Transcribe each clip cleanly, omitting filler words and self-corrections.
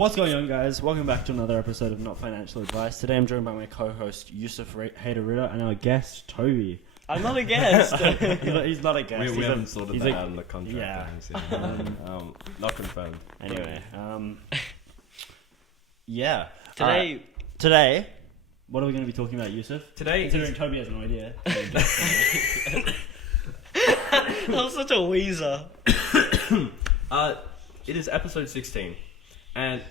What's going on, guys? Welcome back to another episode of Not Financial Advice. Today I'm joined by my co-host Yusuf Hader-Ritter and our guest Toby. I'm not a guest. He's not a guest. We haven't sorted that out in the contract. Yeah. Not confirmed. Anyway, yeah. Today, what are we going to be talking about, Yusuf? Today, considering Toby has no idea. that was such a weezer. It is episode 16, and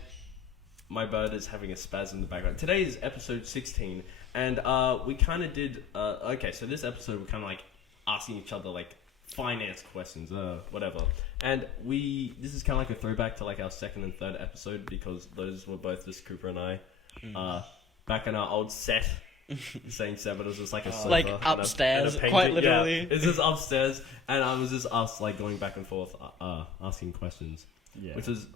my bird is having a spasm in the background. Today is episode 16, and we kind of did. Okay, so this episode we're kind of like asking each other like finance questions, whatever. And this is kind of like a throwback to like our second and third episode because those were both just Cooper and I, back in our old set. The same set, but it was just like a sofa like and upstairs, and a quite literally. Yeah, it's just upstairs, and I was just us like going back and forth, asking questions. Yeah. Which was, it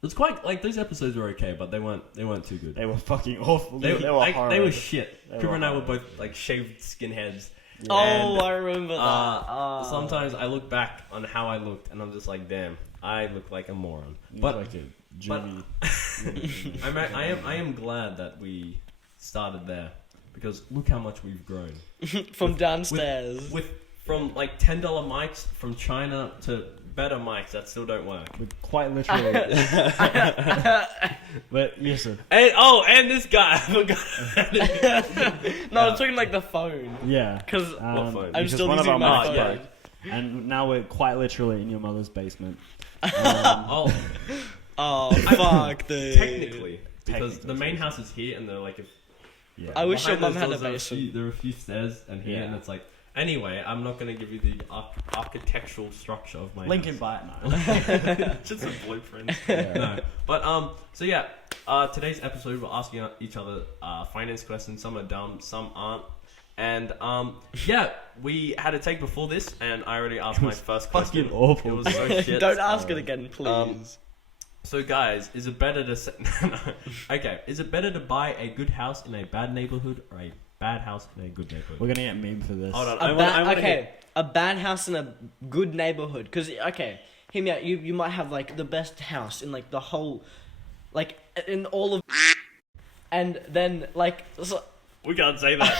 was quite like those episodes were okay, but they weren't too good. They were fucking awful. They were horrible. They were shit. They Cooper were and I were horrible. both like shaved skinheads. Yeah. Oh, And, I remember that. Sometimes I look back on how I looked, and I'm just like, damn, I look like a moron. You But look like a juvie. I am glad that we started there because look how much we've grown. From downstairs. From like $10 mics from China to better mics that still don't work. With quite literally. But Yusuf. And this guy. I forgot. No, I'm talking like the phone. Yeah. Because phone? I'm because still one of using our my mics phone. broke. And now we're quite literally in your mother's basement. Oh, Oh, fuck, dude. technically, because Technically the main house is here, and they're like, Yeah. I wish your behind mum those had a doors, basement. there are a few stairs, and here, Yeah. and it's like. Anyway, I'm not gonna give you the architectural structure of my Lincoln house. buy it now. Just a blueprint. Yeah. No, but so yeah, today's episode we're asking each other finance questions. Some are dumb, some aren't. And yeah, we had a take before this, and I already asked my first question. Fucking awful. It was so shit. Don't ask it again, please. So guys, is it better to okay? Is it better to buy a good house in a bad neighborhood or a bad house in a good neighborhood? We're gonna get meme for this. Hold on, A bad house in a good neighborhood. Because, okay, hear me out. You might have, like, the best house in, like, the whole, like, in all of... And then, like... So, We can't say that.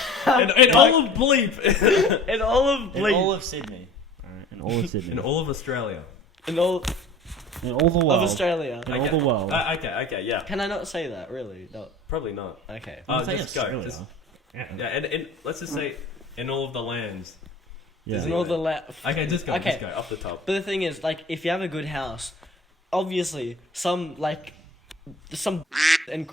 in all of bleep. in all of... In all of Sydney. Alright, in all of Sydney. In all of Australia. In all In all the world. of Australia. In all the world. Okay, yeah. Can I not say that, really? No. Probably not. Okay. Say Just go. Australia. Just, yeah, and let's just say in all of the lands. Yeah. In all the... Okay, just go. Okay. Just go off the top. But the thing is, like, if you have a good house, obviously, some and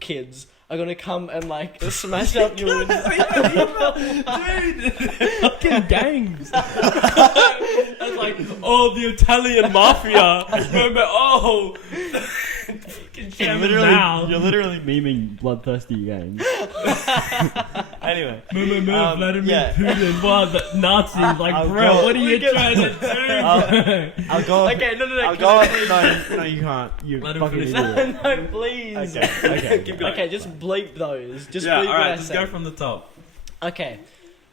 kids are gonna come and, like, smash up your window. Dude, fucking gangs. That's like, oh, the Italian mafia. Remember, oh, You're literally memeing bloodthirsty gangs. Anyway. Vladimir yeah. Putin, what, the Nazis, like, I'll bro, go- what are you trying to do? I'll go. Okay, no. I'll can go. I- No, you can't. You Let him fucking finish. idiot. No, please. Okay. Keep going. Okay, just bleep those. Just Yeah, bleep what I alright, just said. go from the top. Okay,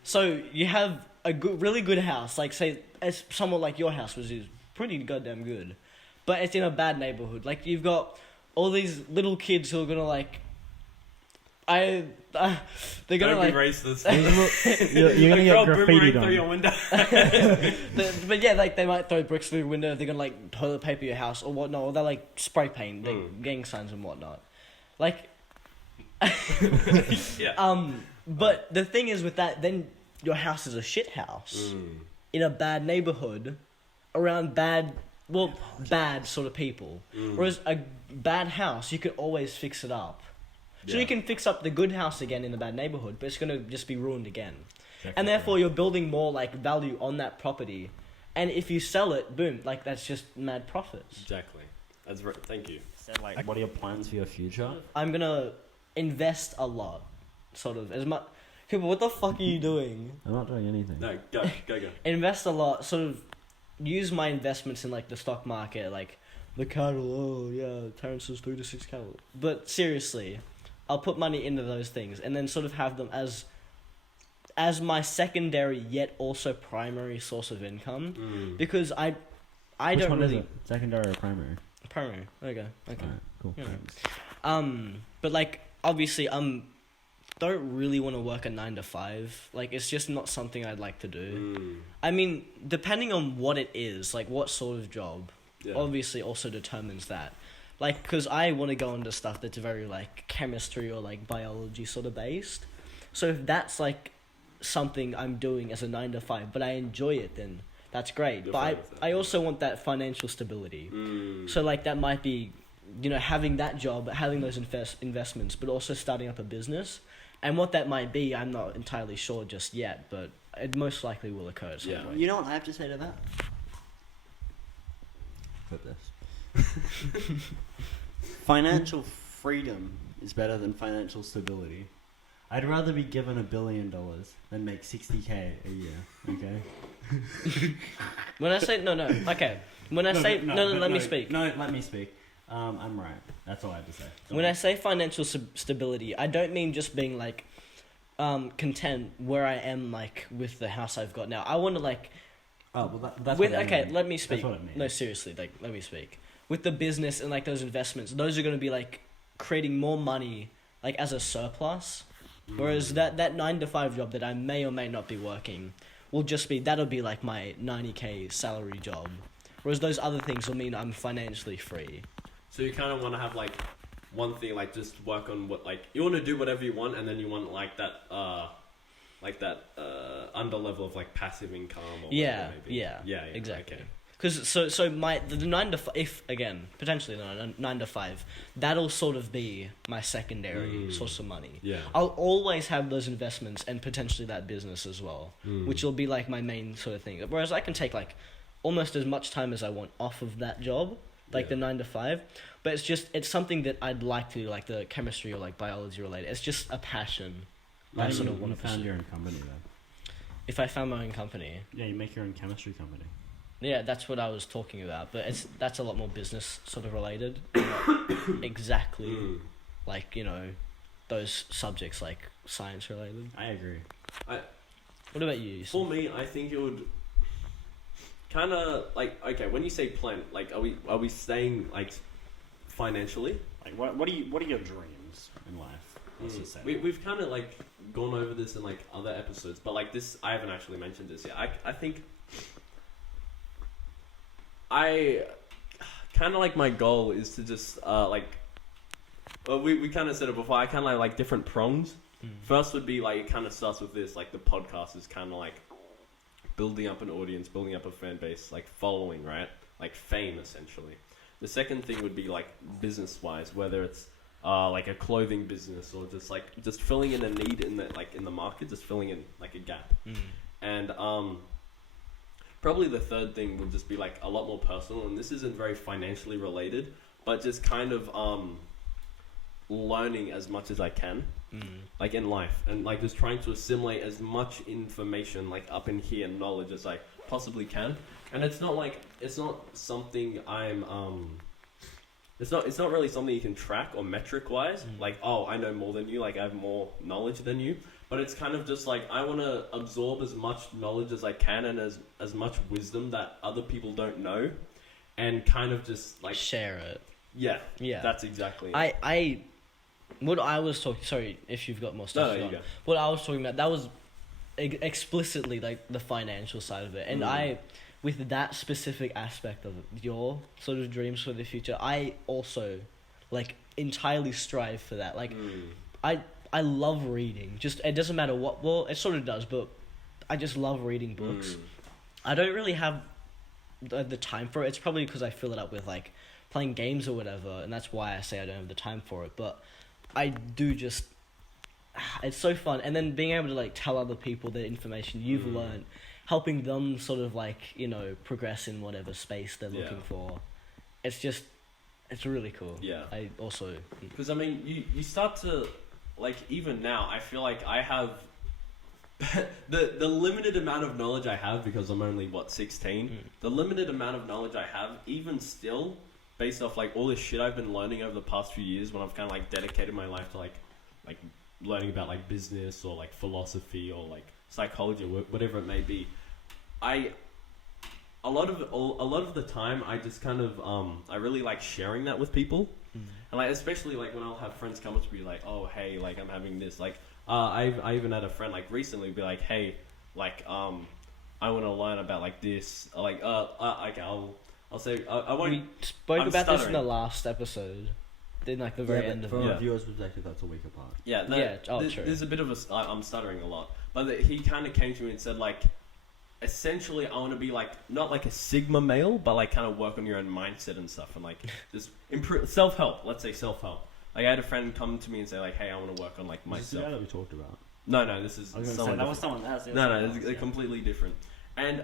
so you have a really good house, like say, it's somewhat like your house, which is pretty goddamn good, but it's in a bad neighborhood. Like you've got all these little kids who are gonna like, they're gonna Don't like, be racist. You're gonna get graffiti through your done. window. but yeah, like they might throw bricks through the window. They're gonna like toilet paper your house or whatnot, or they like spray paint, like gang signs and whatnot. Like, Yeah. but the thing is with that, then your house is a shit house in a bad neighborhood around bad sort of people. Whereas a bad house, you can always fix it up. So Yeah. you can fix up the good house again in the bad neighborhood, but it's going to just be ruined again. Exactly. And therefore you're building more like value on that property. And if you sell it, boom, like that's just mad profits. Exactly. Thank you. So, like, what are your plans for your future? I'm going to invest a lot, sort of. As much. People, what the fuck are you doing? I'm not doing anything. No, go. Invest a lot, sort of use my investments in like the stock market, like the cattle. Oh yeah, Terrence says 3 to 6 cattle. But seriously, I'll put money into those things and then sort of have them as my secondary yet also primary source of income, because I Which don't one really is it? Secondary or primary? Primary. Okay. Alright, cool. Yeah. But like obviously don't really want to work a 9 to 5. Like it's just not something I'd like to do. I mean, depending on what it is, like what sort of job, obviously also determines that. Like, because I want to go into stuff that's very like chemistry or like biology sort of based. So if that's like something I'm doing as a 9 to 5, but I enjoy it, then that's great. You're But I also want that financial stability. So like that might be, you know, having that job, having those investments, but also starting up a business. And what that might be, I'm not entirely sure just yet, but it most likely will occur at some point. You know what I have to say to that? Clip this. Financial freedom is better than financial stability. I'd rather be given $1 billion than make $60K a year. Okay. When I say okay. When I say let me speak. No, let me speak. I'm right. That's all I have to say. When I say financial stability, I don't mean just being like content where I am like with the house I've got now. I want to like. Oh well, that's with what I okay. mean. Let me speak. That's what I mean. No, seriously, like let me speak. With the business and like those investments, those are going to be like creating more money like as a surplus. Whereas that 9 to 5 job that I may or may not be working will just be, that'll be like my 90K salary job. Whereas those other things will mean I'm financially free. So you kind of want to have like one thing, like just work on what, like you want to do whatever you want, and then you want like that under level of like passive income. Or Yeah, maybe. Yeah, exactly. Okay. Because so the 9 to 5, if again potentially 9 to 5, that'll sort of be my secondary source of money. Yeah. I'll always have those investments and potentially that business as well, which will be like my main sort of thing. Whereas I can take like almost as much time as I want off of that job, like the 9 to 5. But it's something that I'd like to do, like the chemistry or like biology related. It's just a passion. I sort of want to found your own company though. If I found my own company. Yeah, you make your own chemistry company. Yeah, that's what I was talking about, but that's a lot more business sort of related, not exactly like, you know, those subjects like science related. I agree. What about you? For me, I think it would kind of like, okay, when you say plan, like are we staying like financially? Like what are your dreams in life? Let's just say we've kind of like gone over this in like other episodes, but like this, I haven't actually mentioned this yet. I think I kind of like my goal is to just we kind of said it before. I kind of like different prongs. First would be like, it kind of starts with this, like the podcast is kind of like building up an audience, building up a fan base, like following, right? Like fame essentially. The second thing would be like business wise, whether it's like a clothing business or just filling in a need in the market, just filling in like a gap. And probably the third thing would just be like a lot more personal, and this isn't very financially related, but just kind of learning as much as I can, like in life, and like just trying to assimilate as much information like up in here, knowledge as I possibly can. And it's not something I'm it's not really something you can track or metric wise, like, oh, I know more than you, like I have more knowledge than you. But it's kind of just like, I want to absorb as much knowledge as I can and as much wisdom that other people don't know, and kind of just like share it. Yeah. Yeah. That's exactly it. What I was talking, sorry if you've got more stuff. No, you go. What I was talking about, that was explicitly like the financial side of it. And with that specific aspect of your sort of dreams for the future, I also like entirely strive for that. Like I love reading. Just, it doesn't matter what, well, it sort of does, but I just love reading books. I don't really have the time for it. It's probably because I fill it up with like playing games or whatever, and that's why I say I don't have the time for it. But I do just, it's so fun. And then being able to like tell other people the information you've learned, helping them sort of like, you know, progress in whatever space they're looking for. It's just, it's really cool. Yeah. I also, because I mean, you start to, like, even now, I feel like I have the limited amount of knowledge I have, because I'm only 16. The limited amount of knowledge I have, even still, based off like all this shit I've been learning over the past few years, when I've kind of like dedicated my life to like learning about like business or like philosophy or like psychology or whatever it may be, I a lot of the time, I just kind of I really like sharing that with people, and like especially like when I'll have friends come up to me like, oh hey, like I'm having this, like I even had a friend like recently be like, hey, like I want to learn about like this, like okay, I'll say I won't. We spoke I'm about this in the stuttering. last episode. Then like the very end of from it. a viewer's perspective, that's a weak part. Yeah, true. There's a bit of I'm stuttering a lot, but he kind of came to me and said like, essentially, I want to be like not like a sigma male, but like kind of work on your own mindset and stuff, and like just improve self-help. Let's say self-help. Like I had a friend come to me and say like, hey, I want to work on like This is the myself. guy that we talked about. No, this is I was going to say, someone that was different. someone else. No, they're completely different. And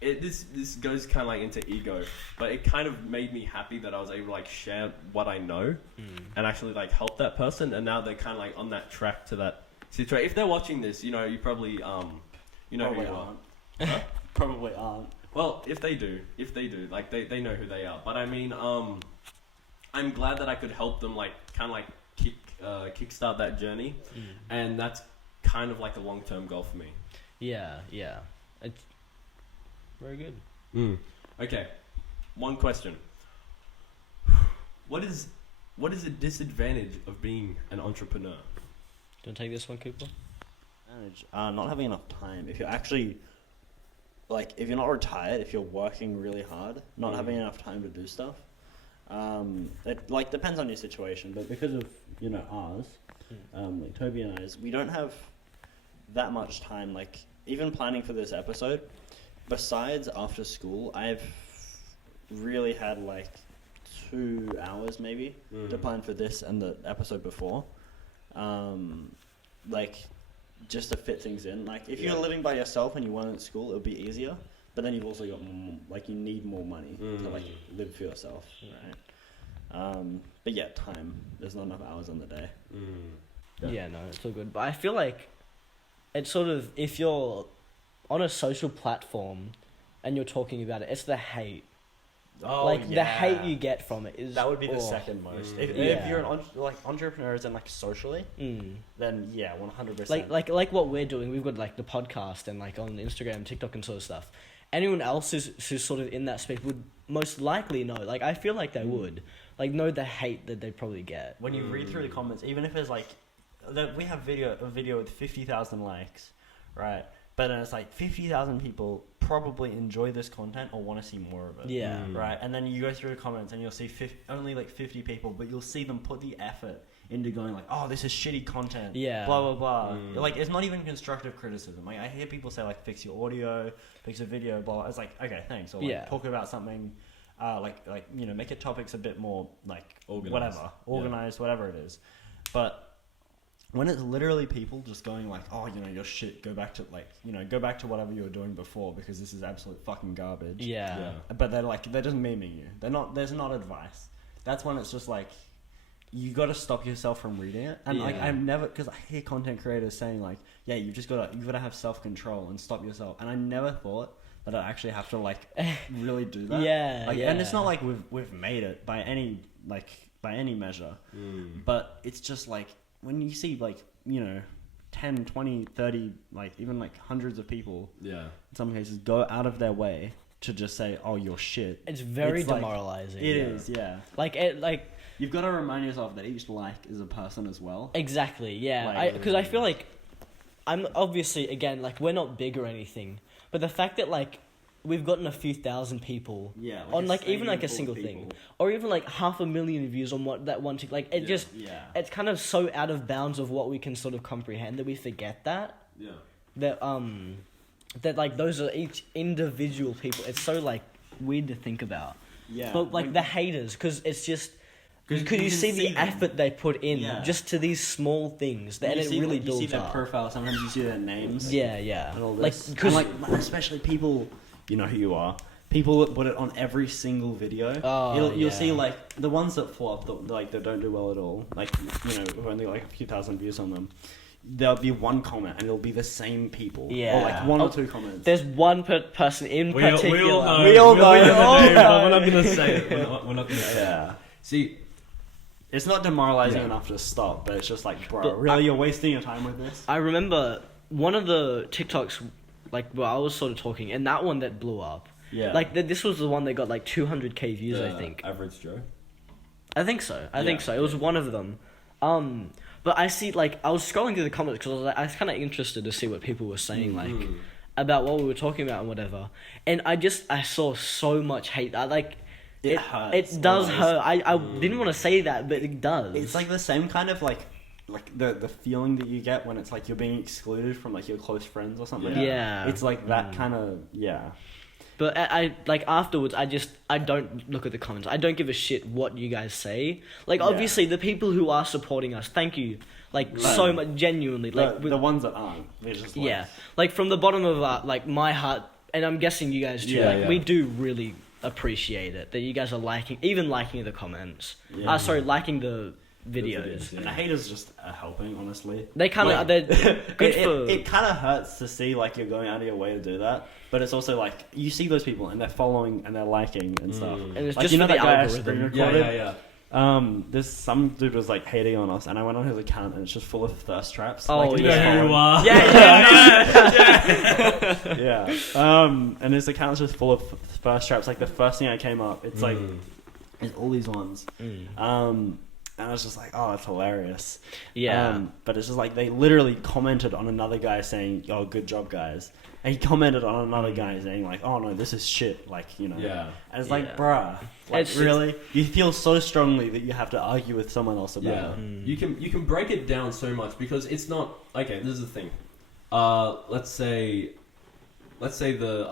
this goes kind of like into ego, but it kind of made me happy that I was able to like share what I know and actually like help that person. And now they're kind of like on that track to that situation. If they're watching this, you know, you probably you know Probably who you aren't. are. Probably aren't. Well, if they do, like they know who they are. But I mean, I'm glad that I could help them like kind of like kickstart that journey, and that's kind of like a long-term goal for me. Yeah. It's very good. Okay, one question. What is a disadvantage of being an entrepreneur? Do you want to take this one, Cooper? Not having enough time. If you're actually, like, if you're not retired, if you're working really hard, not having enough time to do stuff. It like depends on your situation, but because of ours, like Toby and I's, we don't have that much time. Like even planning for this episode, besides after school, I've really had like 2 hours maybe to plan for this and the episode before. Like just to fit things in. Like if you're living by yourself and you weren't at school, it would be easier. But then you've also got you need more money to like live for yourself, right? But yeah, time. There's not enough hours on the day. Yeah, no, it's all good. But I feel like it's sort of, if you're on a social platform and you're talking about it, it's the hate. Oh, the hate you get from it is... That would be the oh. second most. If Yeah. you're an entrepreneurs and like socially, then yeah, 100%. Like what we're doing, we've got like the podcast and like on Instagram, TikTok and sort of stuff. Anyone else who's sort of in that space would most likely know. Like I feel like they would know the hate that they probably get. When you read through the comments, even if it's like, we have a video with 50,000 likes, right? But then it's like 50,000 people probably enjoy this content or want to see more of it. Yeah. Right? And then you go through the comments and you'll see only like 50 people, but you'll see them put the effort into going like, oh, this is shitty content. Yeah. Blah, blah, blah. Like, it's not even constructive criticism. Like, I hear people say like, fix your audio, fix your video, blah, blah. It's like, okay, thanks. Or like, talk about something, make your topics a bit more like, organized, whatever it is. But when it's literally people just going like, oh, your shit, go back to whatever you were doing before because this is absolute fucking garbage. Yeah. But they're just memeing you. There's not advice. That's when it's just like, you got to stop yourself from reading it. And like, because I hear content creators saying like, yeah, you've got to have self-control and stop yourself. And I never thought that I actually have to like really do that. And it's not like we've made it by any measure. But it's just like, when you see 10, 20, 30, like even like hundreds of people, in some cases, go out of their way to just say, "Oh, you're shit." It's very demoralizing. It is, yeah. You've got to remind yourself that each like is a person as well. Exactly, yeah. Because I feel like I'm obviously, again, like we're not big or anything, but the fact that like we've gotten a few thousand people on like even like a single thing, or even like 500,000 views on what that one thing, like it it's kind of so out of bounds of what we can sort of comprehend that we forget that that like those are each individual people. It's so like weird to think about. But like the haters, because it's just because you see the effort they put in just to these small things, and it really builds up. You see their profile, sometimes you see their names. And all this. Like especially people, you know who you are. People that put it on every single video. You'll see like the ones that flop, that don't do well at all. Like who only like a few thousand views on them. There'll be one comment and it'll be the same people. Or like one or two comments. There's one person in particular. We all know. We're not gonna say it. We're not gonna say it. See, it's not demoralizing enough to stop, but it's just like, bro, really, you're wasting your time with this? I remember one of the TikToks, I was sort of talking, and that one that blew up. Yeah. Like this was the one that got like 200k views, I think. Average Joe. I think so. I think Yeah. so. It was one of them. But I see, like, I was scrolling through the comments because I was kind of interested to see what people were saying, like, about what we were talking about and whatever. And I saw so much hate. It hurts. It does almost. hurt. I didn't want to say that, but it does. It's like the same kind of like the feeling that you get when it's like you're being excluded from like your close friends or something. Yeah. It's like that kind of But I like afterwards, I don't look at the comments. I don't give a shit what you guys say. Like obviously the people who are supporting us, thank you, like so much, genuinely. Like the ones that aren't, they're just like, like from the bottom of like my heart, and I'm guessing you guys too. We do really appreciate it that you guys are liking the comments. Liking the videos. And the haters just are helping, honestly. They kind of they're good for. It kind of hurts to see like you're going out of your way to do that, but it's also like you see those people and they're following and they're liking and stuff. And it's like, just for the algorithm. screen recorded? There's some dude was like hating on us, and I went on his account and it's just full of thirst traps. Oh, like, yeah. You are. Yeah. And his account's just full of thirst traps. Like the first thing that came up, it's like it's all these ones. And I was just like, oh, it's hilarious. Yeah. But it's just like they literally commented on another guy saying, oh, good job, guys. And he commented on another guy saying like, oh no, this is shit. Like, you know. Yeah. And it's like, bruh. Like, really? You feel so strongly that you have to argue with someone else about it. You can break it down so much because it's not okay. This is the thing. Let's say the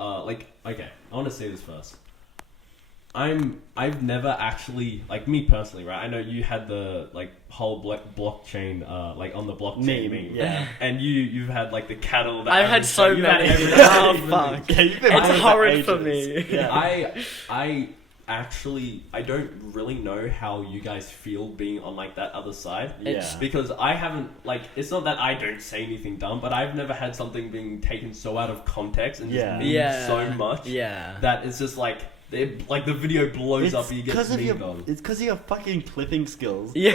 okay. I want to say this first. I've never actually, like, me personally, right? I know you had the like whole blockchain like on the blockchain meme. Yeah. And you've had like the cattle. I've had so many. Oh fuck! It's horrid for me. Yeah. I don't really know how you guys feel being on like that other side. Yeah. Because I haven't, like, it's not that I don't say anything dumb, but I've never had something being taken so out of context and just memed so much that it's just like the video blows up and you get memed on. It's because of your fucking clipping skills. Yeah.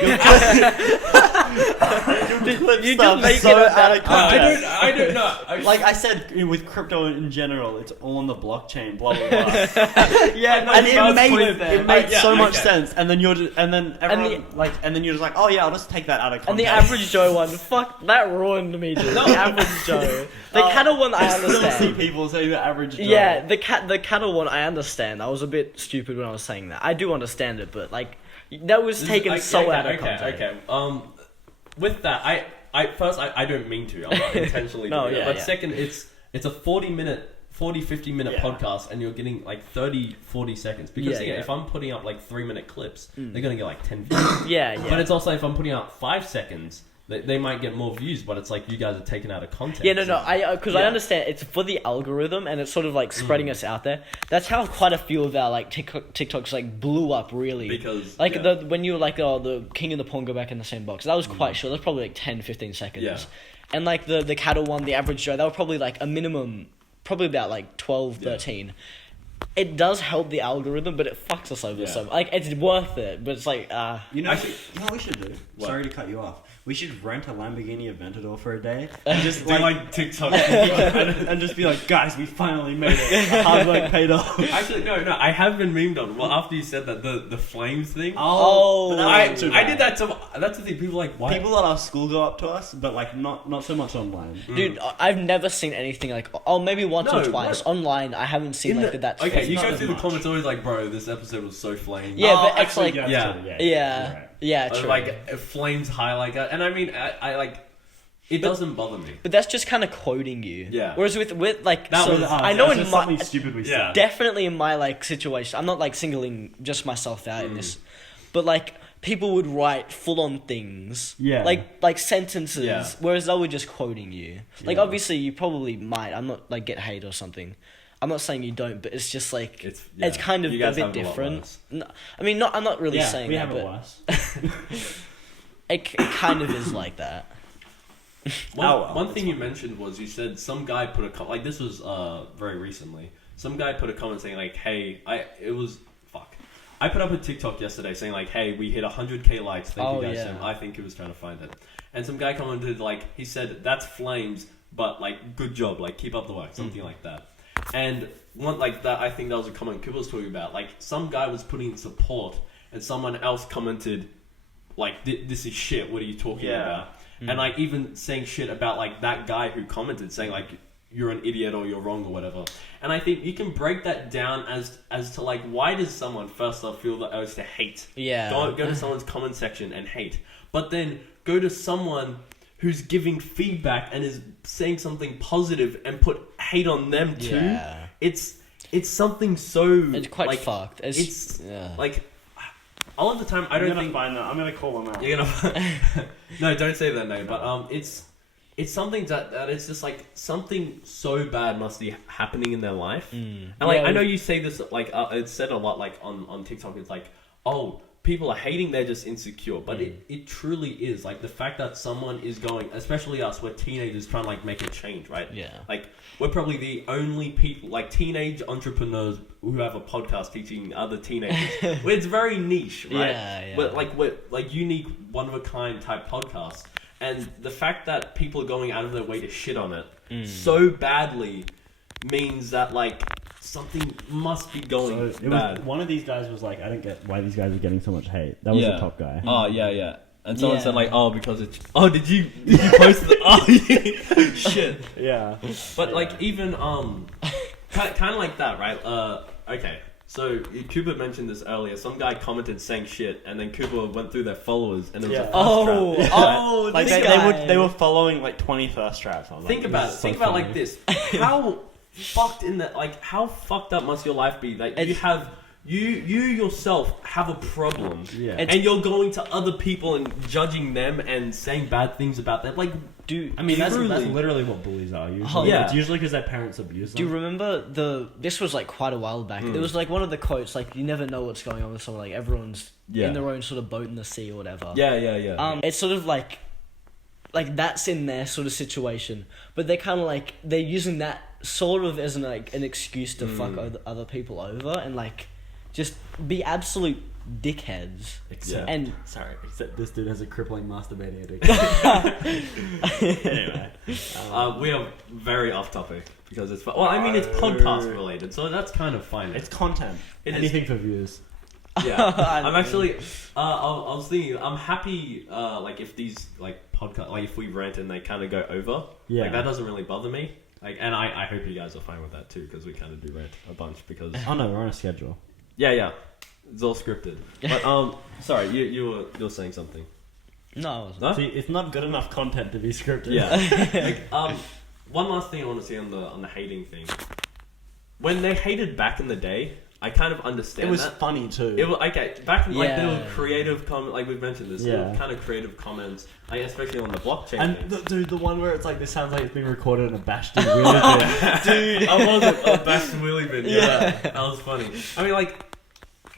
You just make so it out of context. I don't know. Like I said, with crypto in general, it's all on the blockchain, blah blah blah. And it made so much sense. And then you're then you're just like, oh yeah, I'll just take that out of context. And the average Joe one, fuck, that ruined me. Dude. The average Joe, the cattle one, I still see understand. people saying the average Joe. Yeah, the cattle one, I understand. I was a bit stupid when I was saying that. I do understand it, but like that was taken out of context. Okay. With that, I don't mean to. I'm not intentionally doing it. But second, it's a 50 minute podcast and you're getting like 30-40 seconds. Because if I'm putting up like 3-minute clips, they're going to get like 10 views. But it's also if I'm putting out 5 seconds, they might get more views, but it's like you guys are taken out of context. I understand it's for the algorithm and it's sort of like spreading us out there. That's how quite a few of our like TikToks like blew up really. Because like when you were like the king and the pawn go back in the same box. That was quite short. That's probably like 10-15 seconds. Yeah. And like the cattle one, the average Joe, that were probably like a minimum, probably about like 12, 13. It does help the algorithm, but it fucks us over so much. Like it's worth it, but it's like you know what we should do? What? Sorry to cut you off. We should rent a Lamborghini Aventador for a day and just do like TikTok and just be like, guys, we finally made it. Our hard work paid off. Actually, no, I have been memed on. Well, after you said that, the flames thing. I did that to. That's the thing. People are like, why? People at our school go up to us, but like not so much online. Dude, I've never seen anything like. Oh, maybe once or twice online. I haven't seen that. Okay, you go through the comments always like, bro, this episode was so flamed. Yeah, but it's actually, like yeah, true. Like flames highlight that, and I mean, I like. It doesn't bother me. But that's just kind of quoting you. Yeah. Whereas with like, that was I know in my something stupid we said. Definitely in my like situation, I'm not like singling just myself out in this, but like people would write full on things. Yeah. Like sentences, whereas they were just quoting you. Like obviously you probably might. I'm not like get hate or something. I'm not saying you don't, but it's just like it's kind of a bit different. No, I mean, I'm not really saying that, but it kind of is like that. One thing you mentioned was you said some guy put a comment, like this was very recently. Some guy put a comment saying like, "Hey, I put up a TikTok yesterday saying like, hey, we hit 100k likes. Thank you guys. I think he was trying to find it. And some guy commented like, he said, that's flames. but like good job, like keep up the work, something like that. And one like that, I think that was a comment Cooper was talking about. Like some guy was putting in support, and someone else commented, like this is shit. What are you talking about? And like even saying shit about like that guy who commented, saying like you're an idiot or you're wrong or whatever. And I think you can break that down as to like why does someone first off feel the urge to hate? Yeah. Go to someone's comment section and hate, but then go to someone who's giving feedback and is saying something positive and put hate on them too. Yeah. It's something so It's quite like, fucked. It's like all of the time. I'm gonna call them out. You're gonna no, don't say that name. But it's something that it's just like something so bad must be happening in their life. And like I know you say this like it's said a lot like on TikTok. It's like, oh, people are hating, they're just insecure. But it truly is like the fact that someone is going, especially us, we're teenagers trying to like make a change, right? Yeah. Like we're probably the only people like teenage entrepreneurs who have a podcast teaching other teenagers. It's very niche, right? Yeah. We're like unique, one of a kind type podcasts. And the fact that people are going out of their way to shit on it so badly means that like something must be going bad. One of these guys was like, I don't get why these guys are getting so much hate. That was the top guy. Oh yeah. And someone said like, oh, because it's did you post the shit. Yeah. But like even kind of like that, right? Okay. So Cooper mentioned this earlier. Some guy commented saying shit, and then Cooper went through their followers, and it was a thirst trap. Like this guy. they were following like 20 thirst traps. Think about it. Think about it like this. How fucked in that? Like how fucked up must your life be? Like you yourself have a problem, and you're going to other people and judging them and saying bad things about them. Like, that's literally what bullies are usually. It's usually because their parents abuse them. Do you remember this was like quite a while back. It was like one of the quotes, like you never know what's going on with someone, like everyone's in their own sort of boat in the sea or whatever. Yeah. It's sort of like that's in their sort of situation, but they're kind of like they're using that sort of as an excuse to fuck other people over and like just be absolute dickheads. Except this dude has a crippling masturbating addiction. Anyway, we are very off topic because it's well, I mean it's podcast related, so that's kind of fine. It's content. Anything for views. Yeah, I'm actually. I was thinking. I'm happy. Like if these like podcast, like if we rant and they kind of go over. Yeah. Like that doesn't really bother me. Like, and I hope you guys are fine with that too, because we kind of do rant a bunch because. Oh no, we're on a schedule. Yeah. It's all scripted. But sorry, you're saying something. No, I wasn't. No? See, it's not good enough content to be scripted. Yeah. Like, one last thing I want to say on the hating thing. When they hated back in the day, I kind of understand. It was that. funny too. It was okay back in like there were creative comment, like we've mentioned this. Yeah. There were kind of creative comments, like especially on the blockchain. And the one where it's like this sounds like it's been recorded in a Bastion Wheelie bin. Dude, I wasn't a Bastion Wheelie bin. Yeah, that was funny. I mean, like.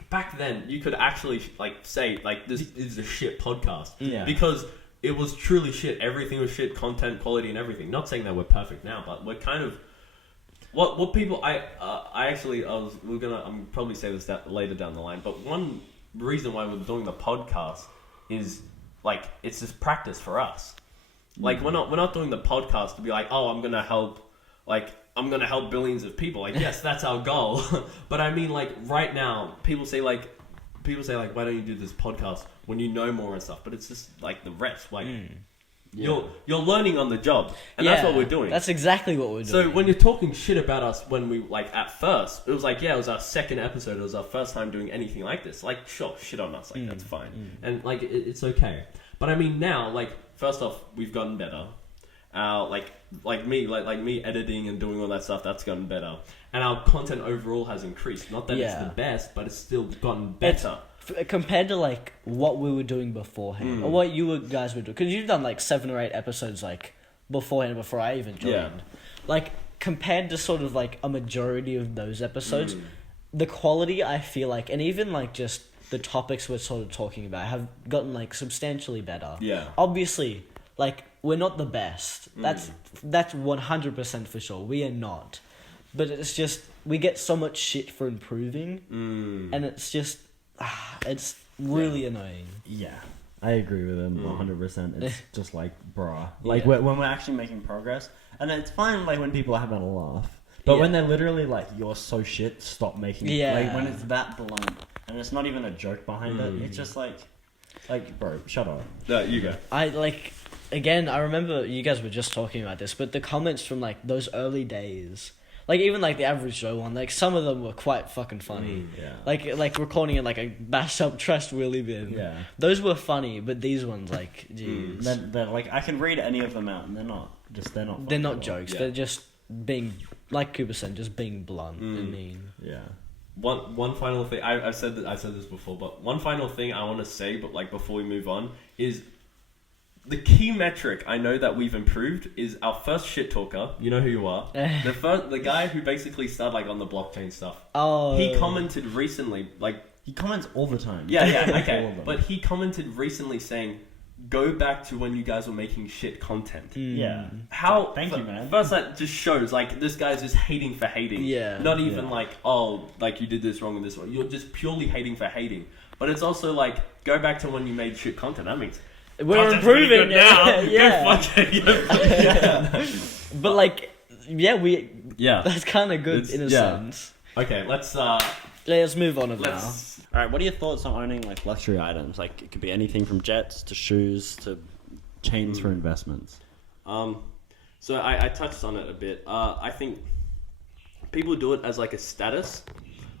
Back then, you could actually like say like this is a shit podcast because it was truly shit. Everything was shit, content quality and everything. Not saying that we're perfect now, but we're kind of what people. I'm probably say this later down the line. But one reason why we're doing the podcast is like it's just practice for us. Like we're not doing the podcast to be like, oh, I'm gonna help billions of people. Like, yes, that's our goal. But I mean, like, right now, people say, like, why don't you do this podcast when you know more and stuff? But it's just, like, the rest. Like, you're learning on the job. And that's what we're doing. That's exactly what we're doing. So when you're talking shit about us when we, like, at first, it was like, it was our second episode. It was our first time doing anything like this. Like, sure, shit on us. Like, that's fine. And, like, it's okay. But I mean, now, like, first off, we've gotten better. Like me editing and doing all that stuff, that's gotten better, and our content overall has increased. Not that it's the best, but it's still gotten better compared to like what we were doing beforehand or what you guys were doing. Because you've done like 7 or 8 episodes like beforehand, before I even joined. Like compared to sort of like a majority of those episodes, the quality I feel like, and even like just the topics we're sort of talking about, have gotten like substantially better. Yeah, obviously, like. We're not the best. That's 100% for sure. We are not. But it's just, we get so much shit for improving. And it's just, it's really annoying. Yeah. I agree with him 100%. It's just like, bruh. Like, Yeah. when we're actually making progress, and it's fine, like, when people are having a laugh. But when they're literally like, you're so shit, stop making it. Yeah. Like, when it's that blunt, and it's not even a joke behind it, it's just like, bro, shut up. No, you go. Again, I remember you guys were just talking about this, but the comments from, like, those early days, like, even, like, the Average Joe one, like, some of them were quite fucking funny. Yeah. Like recording in, like, a bashed up trashed wheelie bin. Yeah. Those were funny, but these ones, like, jeez. They're like, I can read any of them out, and they're not. They're not. They're not funny. jokes. Yeah. They're just being, like Cooper said, just being blunt and mean. Yeah. One final thing. I said this before, but one final thing I want to say, but like before we move on, is the key metric I know that we've improved is our first shit talker. You know who you are. The guy who basically started like on the blockchain stuff. Oh. He commented recently, like He comments all the time. yeah, All okay, of them. but he commented recently saying, "Go back to when you guys were making shit content." Yeah. How? Thank you, man. First, that just shows like this guy's just hating for hating. Yeah. Not even Yeah. like, oh, like you did this wrong in this one. You're just purely hating for hating. But it's also like, go back to when you made shit content. That means We're content's pretty improving good now. Yeah. Go fuck it. Yeah. But like, yeah, Yeah. that's kind of good It's- in a yeah. sense. Okay, let's Let's move on now. let's. All right. What are your thoughts on owning like luxury items? Like, it could be anything from jets to shoes to chains for investments. So I touched on it a bit. I think people do it as like a status,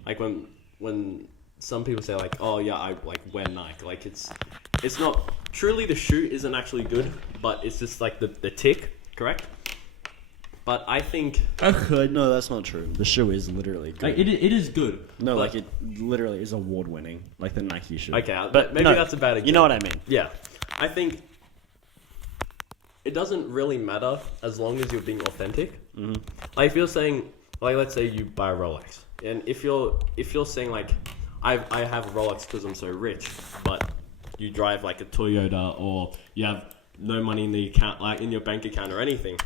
like when some people say like, oh yeah, I like wear Nike. Like it's not truly, the shoe isn't actually good, but it's just like the tick, correct? But I think No, that's not true. The shoe is literally good. like, it is good. No, but- like it literally is award winning, like the Nike shoe. Okay, but maybe that's a bad example. You know what I mean? Yeah, I think it doesn't really matter as long as you're being authentic. Mm-hmm. Like if you're saying, like let's say you buy a Rolex, and if you're saying like, I have a Rolex because I'm so rich, but you drive like a Toyota or you have no money in the account, like in your bank account or anything,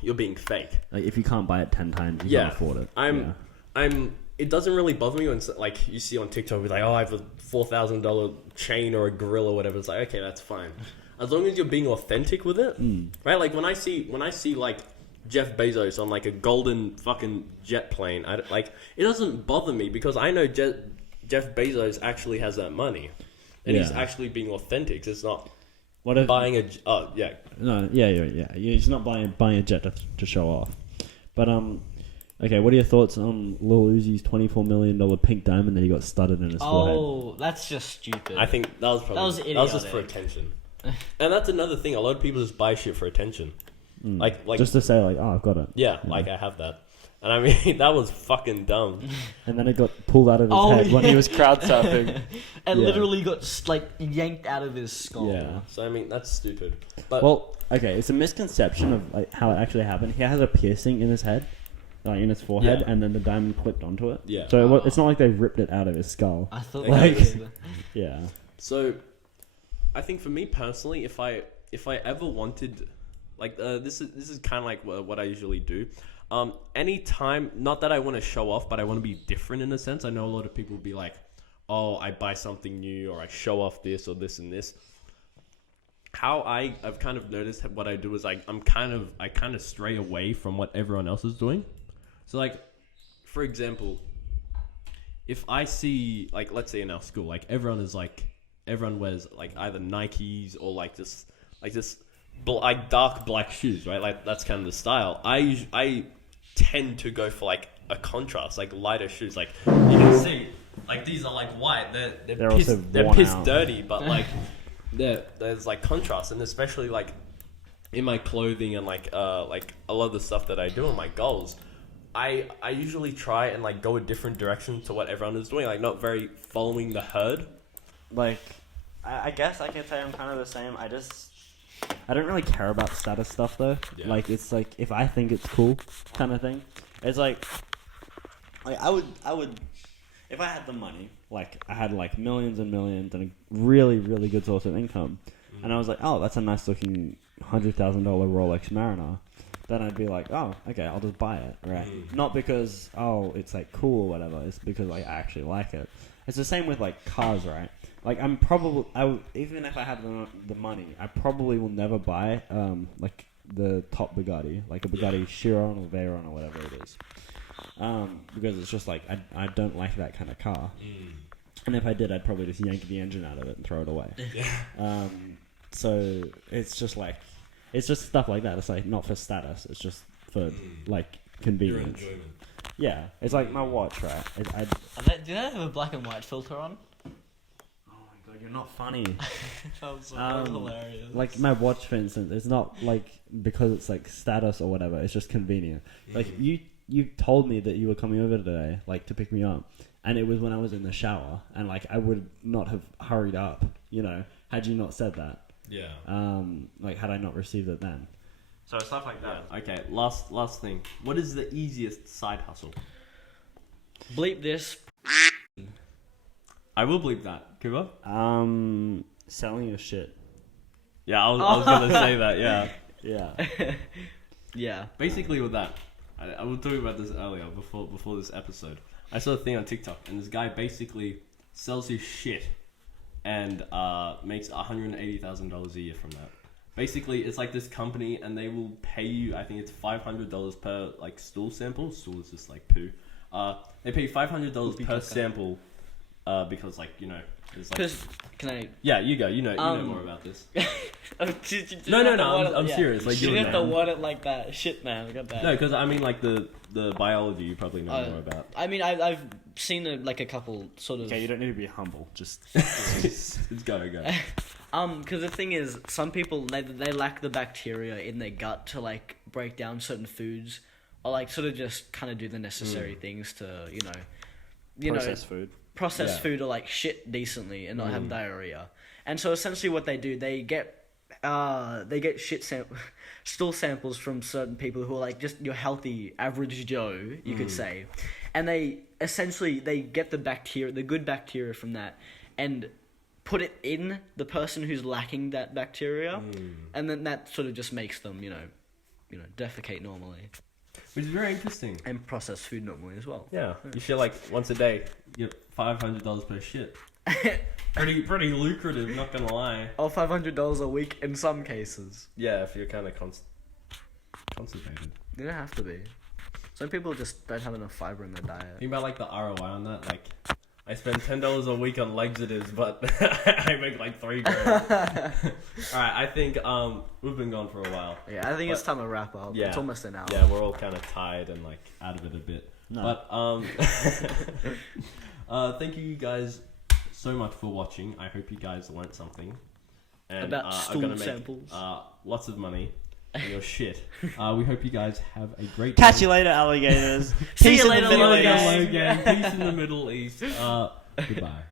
you're being fake. Like if you can't buy it 10 times, you can't afford it. It doesn't really bother me when like you see on TikTok with like, oh, I have a $4,000 chain or a grill or whatever. It's like, okay, that's fine, as long as you're being authentic with it, right? Like when I see like Jeff Bezos on like a golden fucking jet plane, it doesn't bother me because I know Jeff Bezos actually has that money, and he's actually being authentic. It's not buying a He's not buying a jet to show off. But okay, what are your thoughts on Lil Uzi's $24 million pink diamond that he got studded in his forehead? Oh, that's just stupid. I think that was just for attention, and that's another thing. A lot of people just buy shit for attention, like Just to say like, oh, I've got it. yeah, like I have that, and I mean that was fucking dumb. And then it got pulled out of his head when he was crowd surfing. and Yeah. literally got like yanked out of his skull. Yeah. So I mean that's stupid. But Well, okay, it's a misconception of like how it actually happened. He has a piercing in his head, like in his forehead, Yeah. and then the diamond clipped onto it. Yeah. So it's not like they ripped it out of his skull. I thought Like- that was- Yeah. So, I think for me personally, if I ever wanted, like this is kind of like what I usually do. Anytime, not that I want to show off, but I want to be different in a sense. I know a lot of people will be like, oh, I buy something new, or I show off this or this and this. How I've kind of noticed what I do is I kind of stray away from what everyone else is doing. So like, for example, if I see like, let's say in our school, like everyone wears like either Nikes or like dark black shoes, right? Like that's kind of the style. I tend to go for like a contrast, like lighter shoes. Like you can see, like these are like white. They're also worn pissed out. dirty, but like there's like contrast, and especially like in my clothing and like a lot of the stuff that I do and my goals. I usually try and like go a different direction to what everyone is doing, like not very following the herd. Like, I guess I can say I'm kind of the same. I don't really care about status stuff though. Yeah. Like it's like if I think it's cool, kind of thing. It's like I would if I had the money, like I had like millions and millions and a really really good source of income, and I was like, oh, that's a nice looking $100,000 Rolex Mariner. Then I'd be like, oh, okay, I'll just buy it, right? Not because it's like cool or whatever. It's because like I actually like it. It's the same with like cars, right? Like I'm even if I had the money, I probably will never buy like the top Bugatti, like a Bugatti Chiron or Veyron or whatever it is, because it's just like I don't like that kind of car. And if I did, I'd probably just yank the engine out of it and throw it away. So it's just like, it's just stuff like that. It's like not for status. It's just for like convenience. Your enjoyment. Yeah, it's like my watch, right? Do they have a black and white filter on? Oh my god, you're not funny. That was hilarious. Like my watch, for instance, it's not like because it's like status or whatever. It's just convenient. Like you told me that you were coming over today, like to pick me up, and it was when I was in the shower, and like I would not have hurried up, you know, had you not said that. Yeah. Like had I not received it then. So stuff like that. Okay, last thing. What is the easiest side hustle? Bleep this. I will bleep that. Cooper? Selling your shit. Yeah, I was gonna say that. Yeah. Yeah. Yeah. Basically, with that, I was talking about this earlier before this episode. I saw a thing on TikTok, and this guy basically sells his shit and makes $180,000 a year from that. Basically, it's like this company, and they will pay you. I think it's $500 per like stool sample. Stool is just like poo. They pay $500 per sample because, like, you know, it's like. Can I? Yeah, you go. You know more about this. No, I'm serious. Like, you you didn't have to word it like that. Shit, man, I got that. No, because I mean, like the biology, you probably know more about. I mean, I've seen a couple sort of. Okay, you don't need to be humble. Just go. Because the thing is, some people they lack the bacteria in their gut to like break down certain foods, or like sort of just kind of do the necessary things to process food or like shit decently and not have diarrhea. And so essentially, what they do, they get stool samples from certain people who are like just your healthy average Joe, you could say, and they get the good bacteria from that, and put it in the person who's lacking that bacteria, and then that sort of just makes them, defecate normally. Which is very interesting. And process food normally as well. Yeah, you feel like once a day, you get $500 per shit. pretty lucrative, not gonna lie. Or $500 a week in some cases. Yeah, if you're kind of constipated. You don't have to be. Some people just don't have enough fiber in their diet. Think about like the ROI on that. Like, I spend $10 a week on laxatives, but I make like $3,000. All right, I think we've been gone for a while. Yeah, I think it's time to wrap up. Yeah, it's almost an hour. Yeah, we're all kind of tired and like out of it a bit. No. But thank you guys so much for watching. I hope you guys learnt something. And, about stool gonna make, samples. Lots of money. And your shit. We hope you guys have a great catch day. you later, alligators. See Peace you in the later, Middle Logan. East. Peace in the Middle East. Goodbye.